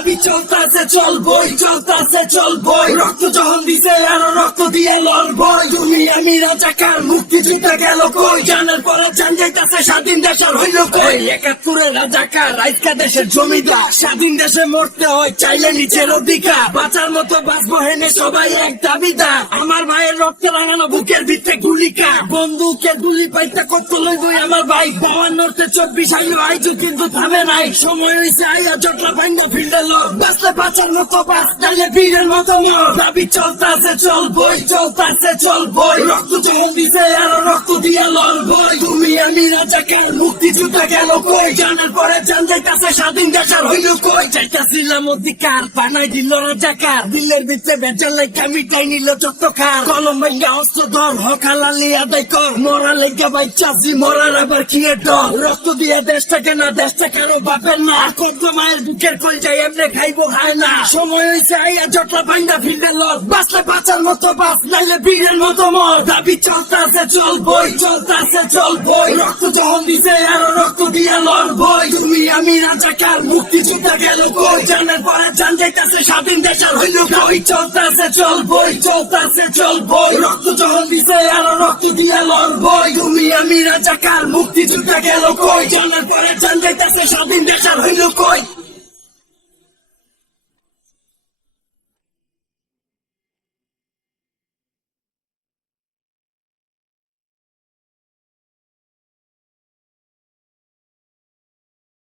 দাবি চলতেছে চলবই, চলতেছে চলবই, রক্ত যখন দিছে আরো রক্ত দিয়ে লড়বই। তুমি আমি রাজাকার, মুক্তিযুদ্ধ গেল কই, জানার পরে জান যাইতাছে স্বাধীন দেশের হইল কই। ৭১ রাজাকার আজকা দেশের জমিদার, স্বাধীন দেশে মরতে হয় চাইলে নিচের অধিকার, বাঁচার মতো বাঁচবো হেনে সবাই এক দাবিদার। আমার ভাইয়ের রক্ত রাঙানো বুকের ভিতরে গুলিকা, বন্দুকের গুলি পাইতে কত লইবই আমার ভাই। ৫২তে ২৪ আইলো আইজু কিন্তু থামে নাই, সময় হইছে আইয়া জটলা ভাঙ্গা ফিল্ডে লোক, বাঁচলে বাঁচার মতো বাঁচ নাইলে বীরের মতো মর। দাবি চলতেছে চলবই, চলতেছে চলবই, রক্ত যখন দিছে আরো রক্ত দিয়ে লড়বই। তুমি আমি রাজাকার, মুক্তিযুদ্ধ গেল কই, জানার পরে জান যাইতাছে স্বাধীন দেশের হইল কই। চাইতাছিলাম অধিকার, বানাই দিল রাজাকার, দিলের ভিতরে বেচার লেখা মিটাই নিল যত খার। কলম ভাঙ্গা অস্ত্র ধর, হকালালি আদায় কর, মরা লেখা বাইচাছি মরার আবার কি ডর। রক্ত দিয়ে দেশটাকে না, দেশটা কারো বাপের না, কত মায়ের বুকের কই যাই এমনি খাইবো খায় না। সময় হয়েছে আইয়া জটলা ভাঙ্গা ফিল্ডে লড়, বাঁচলে বাঁচার মতো বাঁচ নাইলে বীরের মতো মর। দাবি চলতেছে চলবই, চলতেছে চলবই, রক্ত যখন দিছে আরো রক্ত দিয়ে লড়বই। তুমি আমি রাজাকার, মুক্তিযুদ্ধ গেল কই, জানার পরে জান যাইতাছে স্বাধীন দেশের হইল কই। চলতেছে চলবই, চলতেছে চলবই, রক্ত যখন দিছে আরো রক্ত দিয়ে লড়বই। তুমি আমি রাজাকার, মুক্তিযুদ্ধ গেল কই, জানার পরে জান যাইতাছে স্বাধীন দেশের হইল কই।